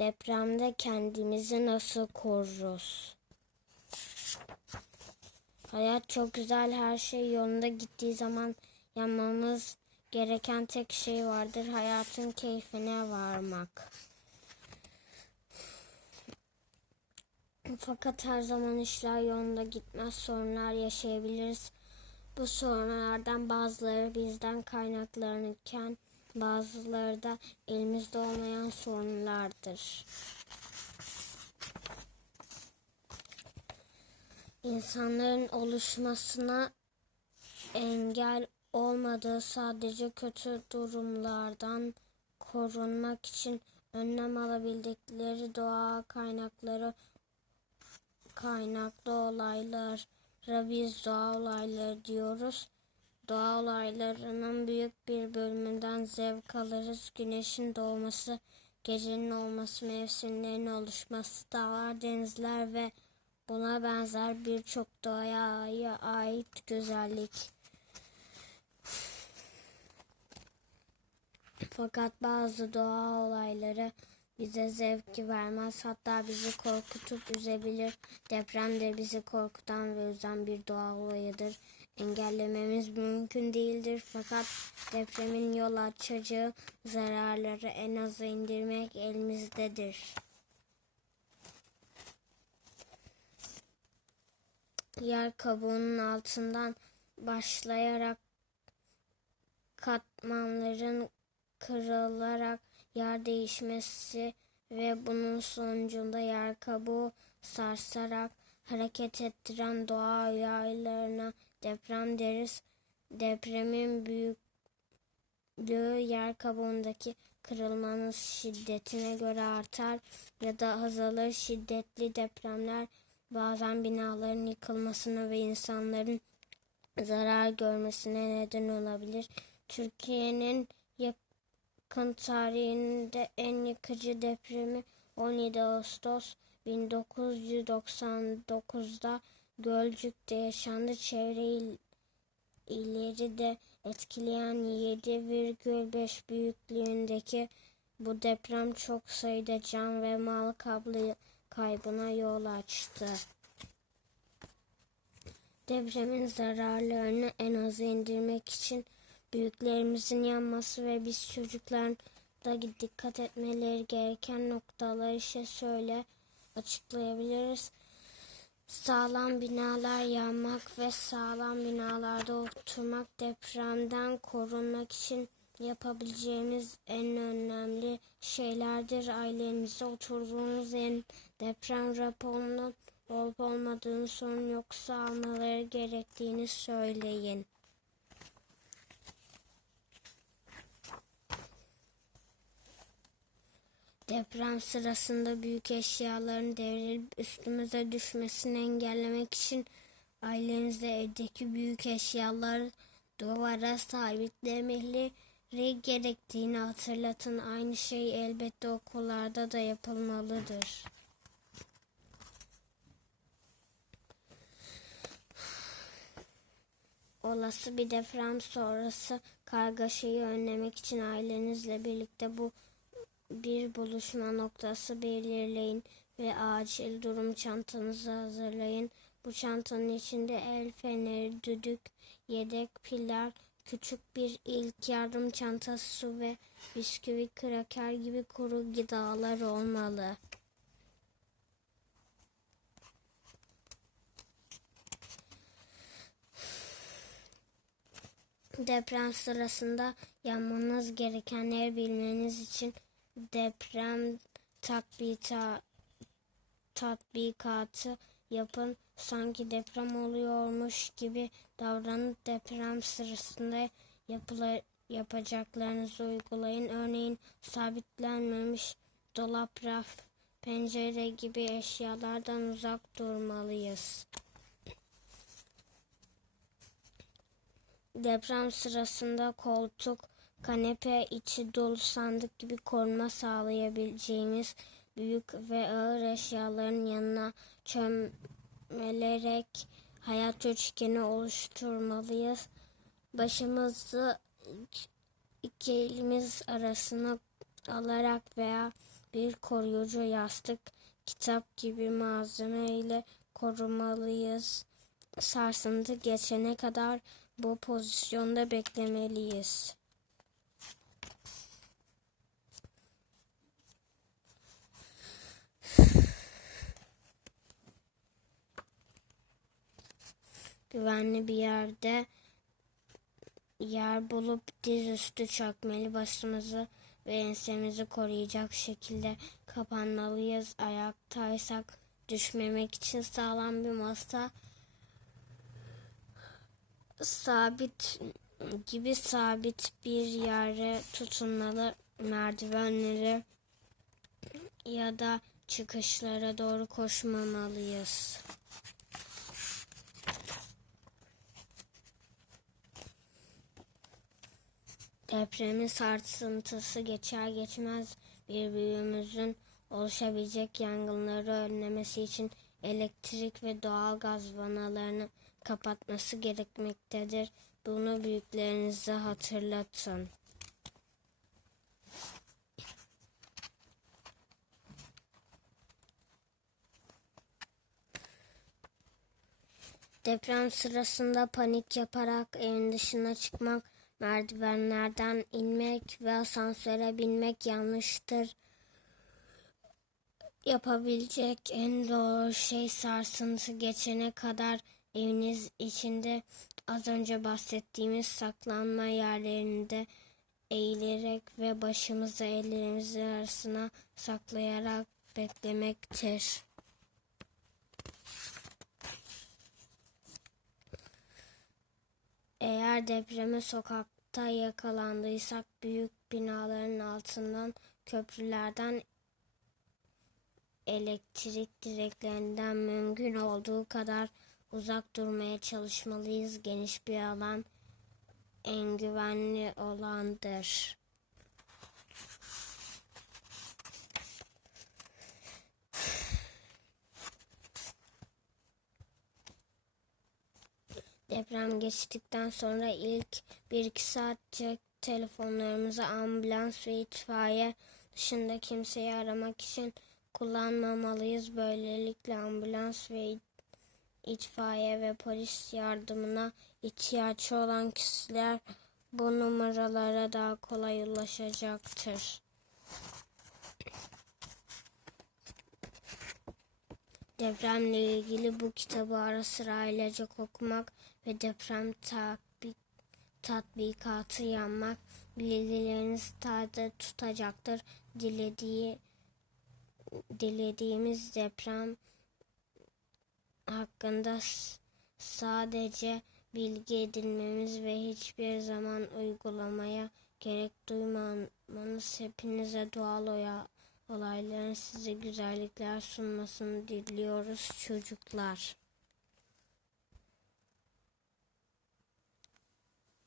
Depremde kendimizi nasıl koruruz? Hayat çok güzel, her şey yolunda gittiği zaman yapmamız gereken tek şey vardır. Hayatın keyfine varmak. Fakat her zaman işler yolunda gitmez, sorunlar yaşayabiliriz. Bu sorunlardan bazıları bizden kaynaklanırken bazıları da elimizde olmayan sorunlardır. İnsanların oluşmasına engel olmadığı sadece kötü durumlardan korunmak için önlem alabildikleri doğa kaynakları kaynaklı olaylara biz doğa olayları diyoruz. Doğa olaylarının büyük bir bölümünden zevk alırız. Güneşin doğması, gecenin olması, mevsimlerin oluşması, dağlar, denizler ve buna benzer birçok doğaya ait güzellik. Fakat bazı doğa olayları bize zevki vermez hatta bizi korkutup üzebilir. Deprem de bizi korkutan ve üzen bir doğa olayıdır. Engellememiz mümkün değildir fakat depremin yol açacağı zararları en aza indirmek elimizdedir. Yer kabuğunun altından başlayarak katmanların kırılarak yer değişmesi ve bunun sonucunda yer kabuğu sarsarak hareket ettiren doğa yaylarına deprem deriz. Depremin büyüklüğü yer kabuğundaki kırılmanın şiddetine göre artar ya da azalır. Şiddetli depremler bazen binaların yıkılmasına ve insanların zarar görmesine neden olabilir. Türkiye'nin yakın tarihinde en yıkıcı depremi 17 Ağustos 1999'da Gölcük'te yaşandı. Çevre il, illeri de etkileyen 7,5 büyüklüğündeki bu deprem çok sayıda can ve mal kablı kaybına yol açtı. Depremin zararlarını en aza indirmek için büyüklerimizin yanması ve biz çocukların da dikkat etmeleri gereken noktalar işte şöyle açıklayabiliriz. Sağlam binalar yanmak ve sağlam binalarda oturmak depremden korunmak için yapabileceğimiz en önemli şeylerdir. Ailenize oturduğunuz en deprem raporunun olup olmadığını sorun yoksa almaları gerektiğini söyleyin. Deprem sırasında büyük eşyaların devrilip üstümüze düşmesini engellemek için ailenizde evdeki büyük eşyaları duvara sabitlemeleri gerektiğini hatırlatın. Aynı şey elbette okullarda da yapılmalıdır. Olası bir deprem sonrası kargaşayı önlemek için ailenizle birlikte bu bir buluşma noktası belirleyin ve acil durum çantanızı hazırlayın. Bu çantanın içinde el feneri, düdük, yedek piller, küçük bir ilk yardım çantası, su ve bisküvi, kraker gibi kuru gıdalar olmalı. Deprem sırasında yapmanız gerekenleri bilmeniz için deprem takbita, tatbikatı yapın. Sanki deprem oluyormuş gibi davranıp deprem sırasında yapıla, yapacaklarınızı uygulayın. Örneğin sabitlenmemiş dolap, raf, pencere gibi eşyalardan uzak durmalıyız. Deprem sırasında koltuk, kanepe, içi dolu sandık gibi koruma sağlayabileceğimiz büyük ve ağır eşyaların yanına çömelerek hayat üçgeni oluşturmalıyız. Başımızı iki elimiz arasına alarak veya bir koruyucu yastık, kitap gibi malzeme ile korumalıyız. Sarsıntı geçene kadar bu pozisyonda beklemeliyiz. Güvenli bir yerde yer bulup dizüstü çökmeli başımızı ve ensemizi koruyacak şekilde kapanmalıyız. Ayaktaysak düşmemek için sağlam bir masa sabit gibi sabit bir yere tutunmalı merdivenleri ya da çıkışlara doğru koşmamalıyız. Depremin sarsıntısı geçer geçmez bir büyüğümüzün oluşabilecek yangınları önlemesi için elektrik ve doğal gaz vanalarını kapatması gerekmektedir. Bunu büyüklerinize hatırlatın. Deprem sırasında panik yaparak evin dışına çıkmak, merdivenlerden inmek ve asansöre binmek yanlıştır. Yapabilecek en doğru şey sarsıntı geçene kadar eviniz içinde az önce bahsettiğimiz saklanma yerlerinde eğilerek ve başımızı ellerimizin arasına saklayarak beklemektir. Depreme sokakta yakalandıysak büyük binaların altından, köprülerden, elektrik direklerinden mümkün olduğu kadar uzak durmaya çalışmalıyız. Geniş bir alan en güvenli olandır. Deprem geçtikten sonra ilk 1-2 saat telefonlarımızı ambulans ve itfaiye dışında kimseyi aramak için kullanmamalıyız. Böylelikle ambulans ve itfaiye ve polis yardımına ihtiyaç olan kişiler bu numaralara daha kolay ulaşacaktır. Depremle ilgili bu kitabı ara sıra ailecek okumak ve deprem tatbik, tatbikatı yapmak bilgilerinizi taze tutacaktır. Dilediği, dilediğimiz deprem hakkında sadece bilgi edinmemiz ve hiçbir zaman uygulamaya gerek duymamanız hepinize doğal olayların size güzellikler sunmasını diliyoruz çocuklar.